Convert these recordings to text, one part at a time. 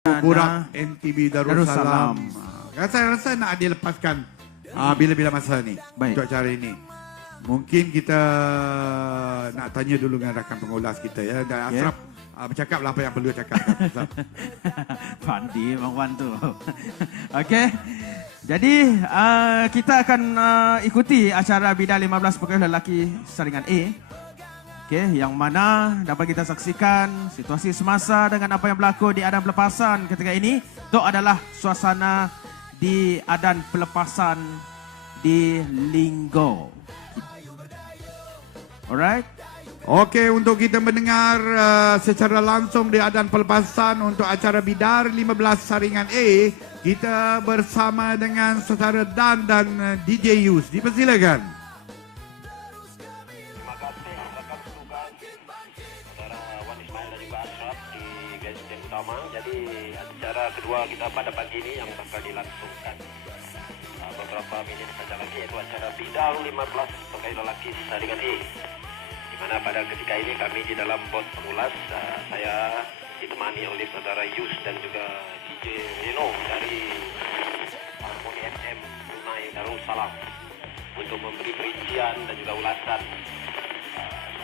Burak NTB Darussalam. Rasa nak dilepaskan bila-bila masa ni. Baik. Untuk acara ini. Mungkin kita nak tanya dulu dengan rakan pengulas kita ya. Dan Ashraf bercakaplah apa yang perlu cakap. Pandi Bang Wan tu. Okey. Jadi kita akan ikuti acara bidang 15 pegawai lelaki saringan A. Okey, yang mana dapat kita saksikan situasi semasa dengan apa yang berlaku di adan pelepasan ketika ini. Itu adalah suasana di adan pelepasan di Linggo. Alright. Okey, untuk kita mendengar secara langsung di adan pelepasan untuk acara Bidar 15 Saringan A, kita bersama dengan saudara Dan dan DJ Yus. Dipersilakan. Terima kasih rekan petugas, saudara Wan Ismail dan juga Ashraf di garis yang utama. Jadi acara kedua kita pada pagi ini yang bakal dilangsungkan beberapa menit saja lagi, yaitu acara Bidar 15 pegawai lelaki saringan E. Mana pada ketika ini kami di dalam bot pengulas, saya ditemani oleh saudara Yus dan juga DJ Reno dari Harmoni FM Brunei Darussalam untuk memberi perincian dan juga ulasan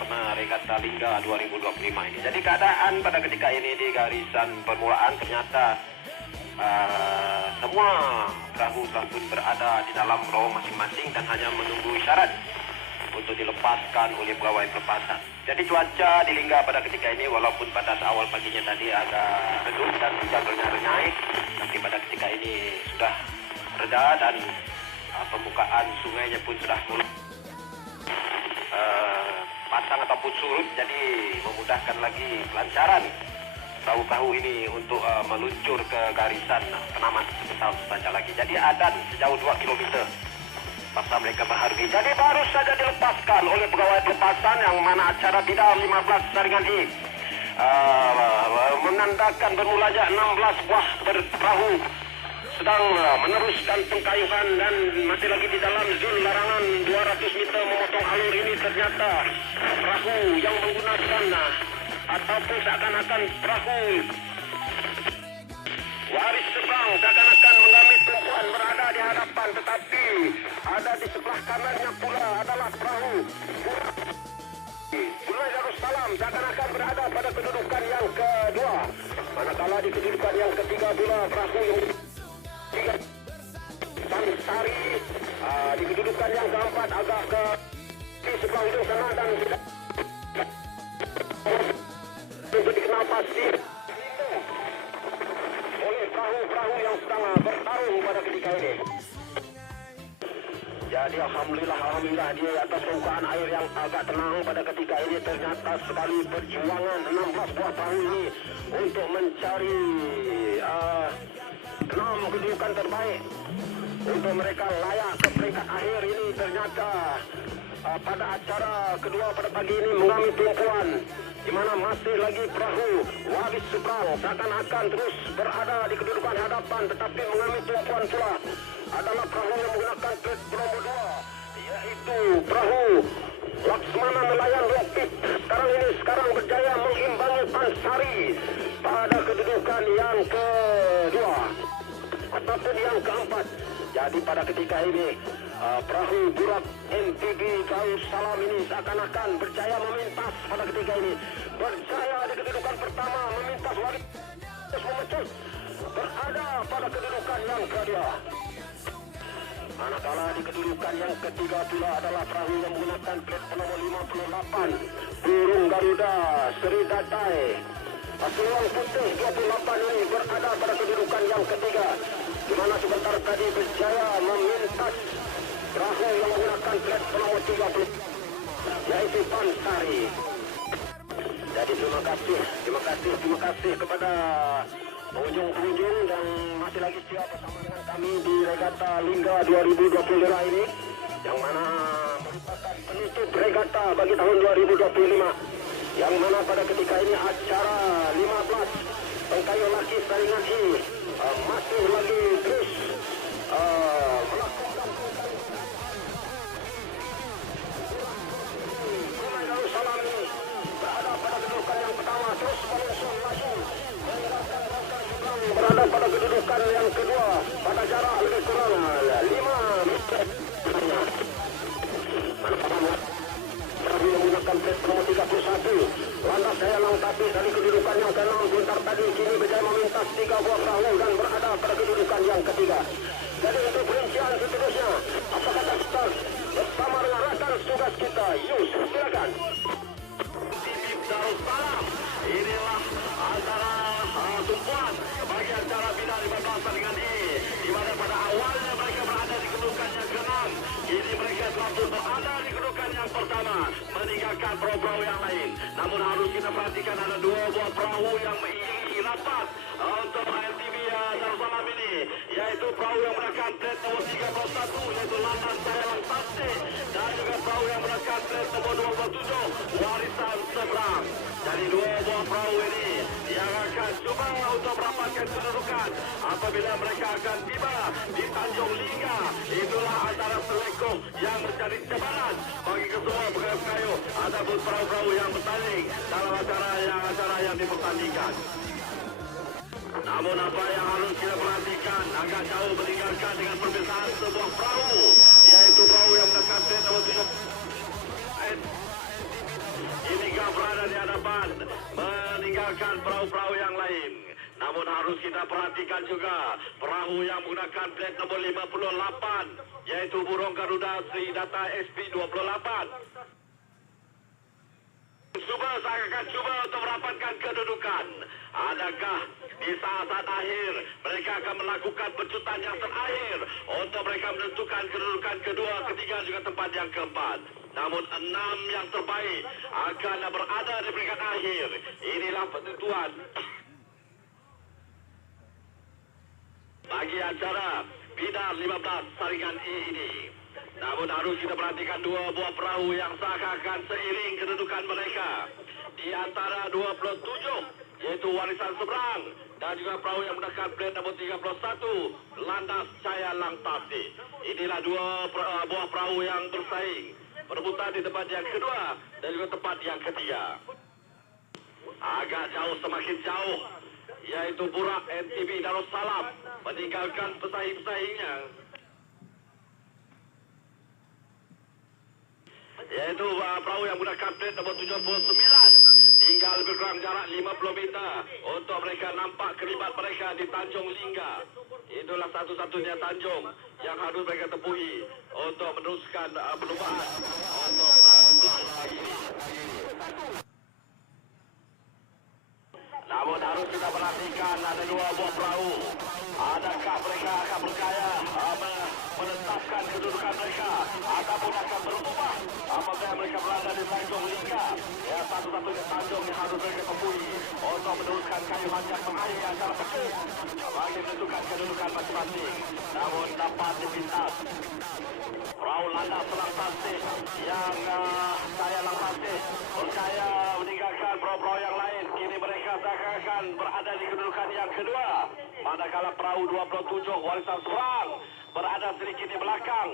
pernah Regata Lingga 2025 ini. Jadi keadaan pada ketika ini di garisan permulaan ternyata semua perahu telah pun berada di dalam row masing-masing dan hanya menunggu isyarat untuk dilepaskan oleh pegawai pelepasan. Jadi cuaca di Lingga pada ketika ini walaupun pada awal paginya tadi agak redup dan hujan renyai, tapi pada ketika ini sudah reda dan pembukaan sungainya pun sudah mulai pasang ataupun surut, jadi memudahkan lagi kelancaran perahu-perahu ini untuk meluncur ke garisan penamat sebentar saja lagi. Jadi adan sejauh 2 km pasal mereka berharga. Jadi baru saja dilepaskan oleh pegawai pelepasan yang mana acara Bidar 15 saringan ini menandakan bermulanya 16 buah perahu sedang meneruskan pengkayuhan dan masih lagi di dalam zon larangan 200 meter memotong alur ini. Ternyata perahu yang menggunakan ataupun seakan-akan perahu waris seberang seakan-akan mengambil tumpuan berada di hadapan, tetapi ada di sebelah kanannya pula adalah perahu Brunei Darussalam seakan-akan berada pada kedudukan yang kedua, manakala di kedudukan yang ketiga pula perahu yang ketiga Sari di kedudukan yang keempat agak ke di sebelah ujung sana dan tidak untuk dikenal pasti perahu-perahu yang sedang bertarung pada ketika ini. Jadi alhamdulillah di atas permukaan air yang agak tenang pada ketika ini ternyata sekali perjuangan 16 buah perahu ini untuk mencari 6 kedudukan terbaik untuk mereka layak ke peringkat akhir ini. Ternyata pada acara kedua pada pagi ini mengalami tumpuan di mana masih lagi perahu waris seberang seakan-akan terus berada di kedudukan hadapan, tetapi mengalami tumpuan pula adalah perahu yang menggunakan plat nomor 2, yaitu perahu Laksmana Nelayan Rompit. Sekarang berjaya mengimbangi Pansari pada kedudukan yang kedua ataupun yang keempat. Jadi pada ketika ini perahu Burak NTB Darussalam ini seakan-akan berjaya memintas pada ketika ini. Berjaya di kedudukan pertama memintas waris memecut berada pada kedudukan yang kedua. Manakala di kedudukan yang ketiga pula adalah perahu yang menggunakan plat nomor 58 Burung Garuda Seri Datai Pasuruan Putih 28 ini berada pada kedudukan yang ketiga, di mana sebentar tadi berjaya memintas perahu yang menggunakan plat nomor 30 yaitu Pansari. Jadi terima kasih kepada pengunjung-pengunjung yang masih lagi setia bersama dengan kami di Regata Lingga 2025 ini, yang mana merupakan penutup regata bagi tahun 2025, yang mana pada ketika ini acara 15 pegawai lelaki saringan ini masih lagi terus melakukan Brunei Darussalam ini berada pada kedudukan yang pertama, terus menyusul laju meninggalkan rangka seberang berada pada kedudukan yang kedua pada jarak lebih kurang 5 meter. Kami menggunakan plat nomor 31. Landas Jaya Langtati dari kedudukan yang ke-6 sebentar tadi kini berjaya memintas 3 buah perahu dan berada pada kedudukan yang ketiga. Jadi untuk perincian seterusnya, apa kata kita bersama dengan rakan tugas kita, Yus, silakan. Tim Darussalam, inilah antara tumpuan bagi acara bidang 15 dengan E, di mana pada awalnya mereka berada di kedudukan yang ke-6. Kini mereka telah pun berada di kedudukan yang pertama, meninggalkan perahu-perahu yang lain. Namun harus kita perhatikan ada 2 buah perahu yang mengiringi rapat untuk LTV Darussalam ini, yaitu perahu yang menekan plat nomor 31, yaitu Landas Jaya Langtati, dan juga perahu yang menekan plat nomor 27, Warisan Seberang. Jadi 2 buah perahu ini yang akan cuba untuk merapatkan kedudukan apabila mereka akan tiba di Tanjung Lingga. Itulah antara selekong yang menjadi cabaran bagi kesemua pegawai kayu ataupun perahu-perahu yang bertanding dalam acara yang dipertandingkan. Namun apa yang harus kita perhatikan agak jauh meninggalkan dengan perbezaan sebuah perahu, yaitu perahu yang menekan plat nomor 7. Ini berada di hadapan meninggalkan perahu-perahu yang lain. Namun harus kita perhatikan juga perahu yang menggunakan plat nomor 58, yaitu Burung Garuda Sri Data SP28. Saya akan cuba untuk merapatkan kedudukan. Adakah di saat-saat akhir mereka akan melakukan pecutan yang terakhir untuk mereka menentukan kedudukan kedua, ketiga juga tempat yang keempat. Namun 6 yang terbaik akan berada di peringkat akhir. Inilah penentuan bagi acara bidar 15 saringan E ini. Namun harus kita perhatikan 2 buah perahu yang seakan-akan seiring kedudukan mereka. Di antara 27, yaitu Warisan Seberang, dan juga perahu yang menekan plat nomor 31, Landas Jaya Langtati. Inilah 2 buah perahu yang bersaing, berebutan di tempat yang kedua dan juga tempat yang ketiga. Agak jauh, semakin jauh, yaitu Burak NTB Darussalam meninggalkan pesaing-pesaingnya, yaitu perahu yang menggunakan plat nomor 79. Tinggal lebih kurang jarak 50 meter untuk mereka nampak kelibat mereka di Tanjung Lingga. Itulah satu-satunya tanjung yang harus mereka tempuhi untuk meneruskan perlombaan untuk pagi ini. Namun harus kita perhatikan ada 2 buah perahu. Adakah mereka akan berjaya menetapkan kedudukan mereka ataupun akan berubah apabila mereka berada di Tanjung Lingga? Ya, satu-satunya tanjung yang harus mereka tempuhi untuk meneruskan kayu panjang mengakhiri acara pecut bagi menentukan kedudukan masing-masing. Namun dapat dipintas perahu Landas Langtati yang Jaya Langtati berjaya meninggalkan perahu-perahu yang lain. Kini mereka akan berada di kedudukan yang kedua, manakala perahu 27 Warisan Seberang berada sedikit di belakang.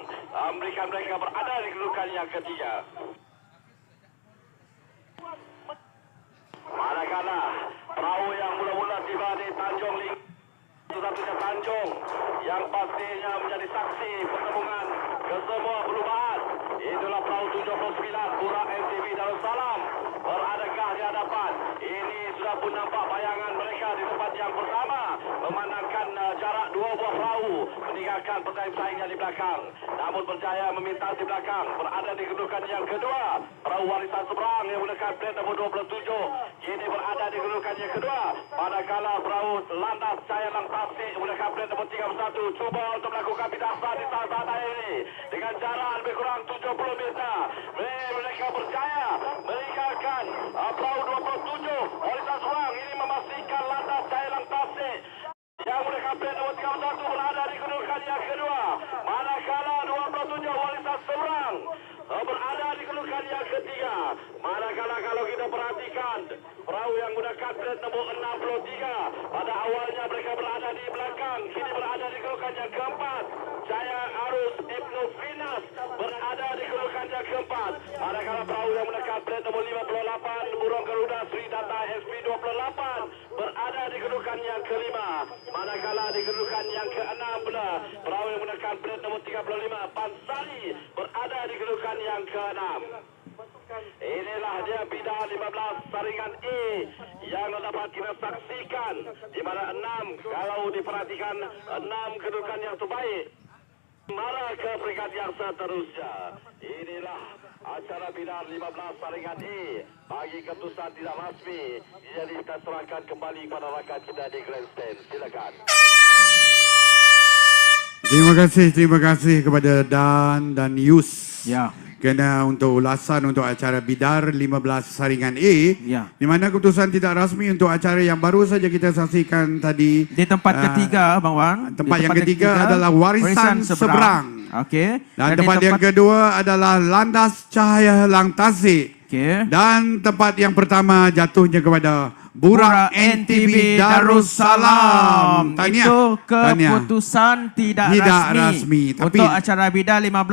Mereka berada di kedudukan yang ketiga. Manakala perahu yang mula-mula tiba di Tanjung Lingga, satu-satunya tanjung yang pastinya menjadi saksi pertemuan kesemua perubahan, itulah perahu 79 Burak NTB Darussalam. Beradakah di hadapan? Ini sudah pun nampak bayangan mereka di tempat yang pertama, memandangkan jarak 2 buah perahu meninggalkan pesaing-pesaingnya di belakang. Namun berjaya memintas di belakang, berada di kedudukan yang kedua. Perahu Warisan Seberang yang menggunakan plat nomor 27 kini berada di kedudukan yang kedua, manakala perahu Landas Jaya Langtati menggunakan plat nomor 31 cuba untuk melakukan bidasar di saat-saat ini dengan jarak lebih kurang 70 meter. Mereka berjaya meninggalkan perahu 27 Warisan Seberang. Ini memastikan Landas Jaya Langtati yang menggunakan plat nomor 31 berada di kedudukan yang kedua, manakala 27 Warisan Seberang berada di kedudukan yang ketiga. Manakala kalau kita perhatikan perahu yang menggunakan plat nomor 63, pada awalnya mereka berada di belakang, kini berada di kedudukan yang keempat. Jaya Arus Ibnu Finas berada di kedudukan yang keempat. Manakala perahu yang menggunakan plat nomor 58 Burung Garuda Sri Data SP28 berada di kedudukan yang kelima. nombor 35 Pansari berada di kedudukan yang ke-6. Inilah dia bidang 15 saringan E yang dapat kita saksikan, di mana 6 kalau diperhatikan 6 kedudukan yang terbaik. Mara ke peringkat yang seterusnya. Inilah acara bidang 15 saringan E bagi keputusan tidak rasmi. Jadi kita serahkan kembali kepada rakan kita di grandstand. Silakan. Terima kasih kepada Dan dan Yus. Ya. Kerana untuk ulasan untuk acara Bidar 15 Saringan E, Ya. di mana keputusan tidak rasmi untuk acara yang baru saja kita saksikan tadi. Di tempat ketiga, Bang Wan. Di Tempat yang ketiga adalah Warisan Seberang. Okey. Dan tempat yang kedua adalah Landas Cahaya Lang Tasik. Okey. Dan tempat yang pertama jatuhnya kepada Buraq NTB Darussalam. Itu keputusan tidak rasmi rasmi. Tapi untuk acara Bidar 15